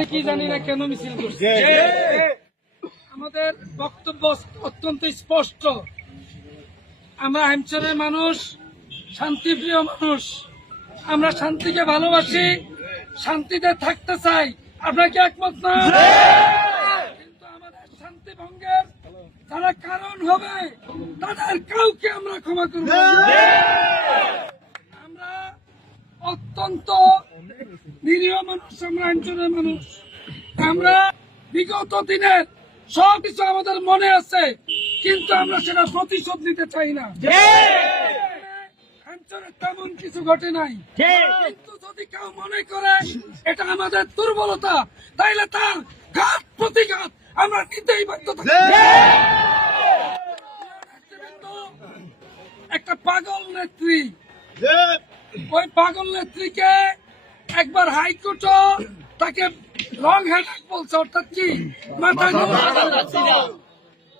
অনেকেই জানি না কেন মিছিল করছে। আমাদের বক্তব্য অত্যন্ত স্পষ্ট। আমরা হেমচরের মানুষ শান্তিপ্রিয় মানুষ। আমরা শান্তিকে ভালোবাসি শান্তিতে থাকতে চাই। আপনারা কি একমত না? কিন্তু আমাদের শান্তি ভঙ্গের যারা কারণ হবে তাদের কাউকে আমরা ক্ষমা করব অত্যন্ত নিরীহ মানুষ আমরা অঞ্চলের মানুষ। আমরা বিগত দিনের সব কিছু আমাদের মনে আছে কিন্তু আমরা সেটা প্রতিশোধ নিতে চাই না। অঞ্চলের তেমন কিছু ঘটে নাই। কিন্তু যদি কেউ মনে করে এটা আমাদের দুর্বলতা তাইলে তার ঘাত প্রতিঘাত আমরা নিতেই বাধ্য থাকি। একটা পাগল নেত্রী। ওই পাগল নেত্রীকে একবার হাইকোর্ট তাকে রং হেডাক বলছে অর্থাৎ কি? মাথা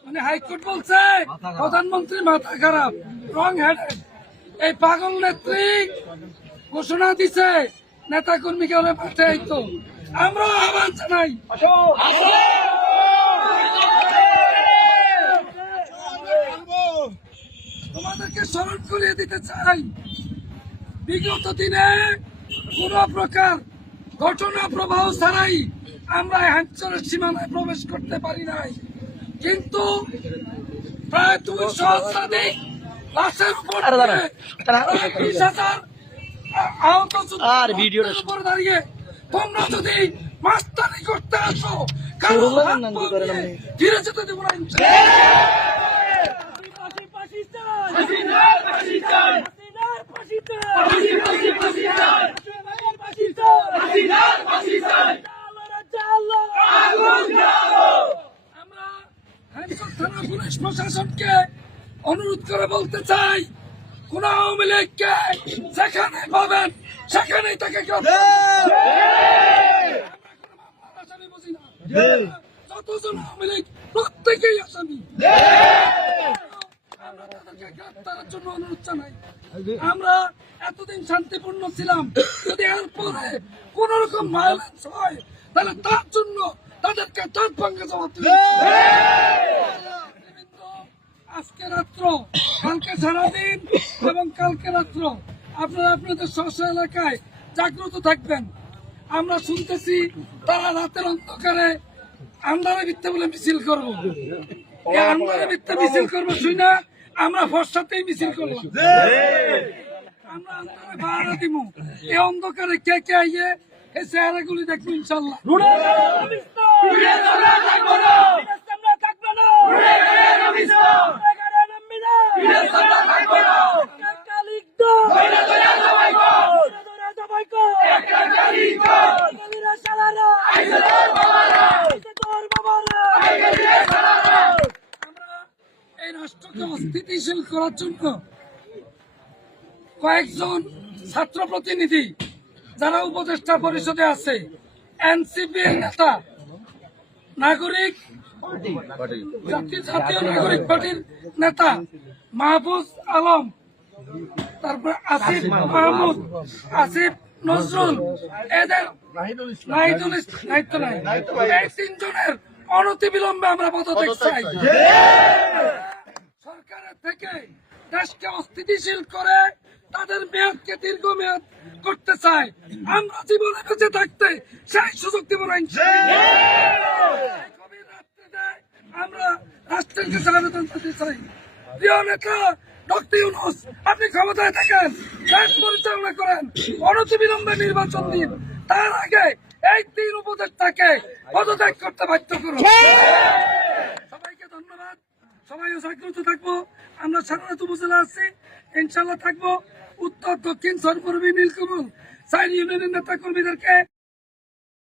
মানে হাইকোর্ট বলছে প্রধানমন্ত্রী মাথা খারাপ রং হেডেড এই পাগল নেত্রী ঘোষণা দিছে নেতা কর্মীকে ওরা মাঠে আইতো আমরা আহ্বান জানাই। তোমাদেরকে স্মরণ করিয়ে দিতে চাই। বিগত দিনে কোন প্রকার ঘটনা প্রবাহ ছাড়াই আমরা হ্যাঞ্চলের সীমানায় প্রবেশ করতে পারি নাই কিন্তু প্রায় দুই সহস্রাধিক লাশের উপর বিশ হাজার আহত আর ভিডিওটা উপর দাঁড়িয়ে তোমরা যদি মাস্তানি করতে আসো কারও শুরু করেন হাত না, কি পা করেন দিয়ে আপনি? ফিরে যেতে দেবো না ইনশাআল্লাহ। প্রশাসনকে অনুরোধ করে বলতে চাই, কোন আওয়ামী লীগকে যেখানে পাবেন সেখানেই তাকে যতজন আওয়ামী লীগ প্রত্যেকেই আসামি আমরা এতদিন শান্তিপূর্ণ ছিলাম। যদি এরপরে কোন রকম ভায়োলেন্স হয়, তাহলে তার জন্য তাদেরকে দাঁত ভাঙ্গা জবাব আজকে রাত্র, কালকে সারাদিন এবং কালকে রাত্র আপনারা আপনাদের স্ব এলাকায় জাগ্রত থাকবেন। আমরা শুনতেছি তারা রাতের অন্ধকারে আন্ধারে ভিত্তে বলে মিছিল করব। আন্ধারে ভিত্তে মিছিল করব শুই না। আমরা ফর্সাতেই মিছিল করলাম। আমরা দিব। এই অন্ধকারে কে কে আইয়ে এই চেহারা গুলি দেখব ইনশাল্লাহ। আমরা অস্থিতিশীল করার জন্য কয়েকজন ছাত্র প্রতিনিধি যারা উপদেষ্টা পরিষদে আছে এনসিপির নেতা, নাগরিক জাতীয় নাগরিক পার্টির নেতা মাহফুজ আলম, তারপরে আসিফ মাহমুদ, আসিফ নজরুল, এদের নাই। তিনজনের অনতিবিলম্বে আমরা পদত্যাগ চাই থেকে দেশকে অস্থিতিশীল করে তাদের মেয়াদকে দীর্ঘ মেয়াদ করতে চায়। আমরা জীবনে বেঁচে থাকতে সেই সুযোগ দেব না আমরা রাষ্ট্রের কাছে আবেদন করতে চাই। প্রিয় নেতা ডক্টর ইউনুস আপনি ক্ষমতায় থাকেন দেশ পরিচালনা করেন অনতিবিলম্বে নির্বাচন দিন। তার আগে এই তিন উপদেষ্টাকে পদত্যাগ করতে বাধ্য করুন। সবাই জাগ্রত থাকব। আমরা সারানাথ উপজেলা আছি। ইনশাল্লাহ থাকব। উত্তর, দক্ষিণ সর্বর্বী নীলকমল। সাইন ইউনিয়নের নেতা কর্মীদেরকে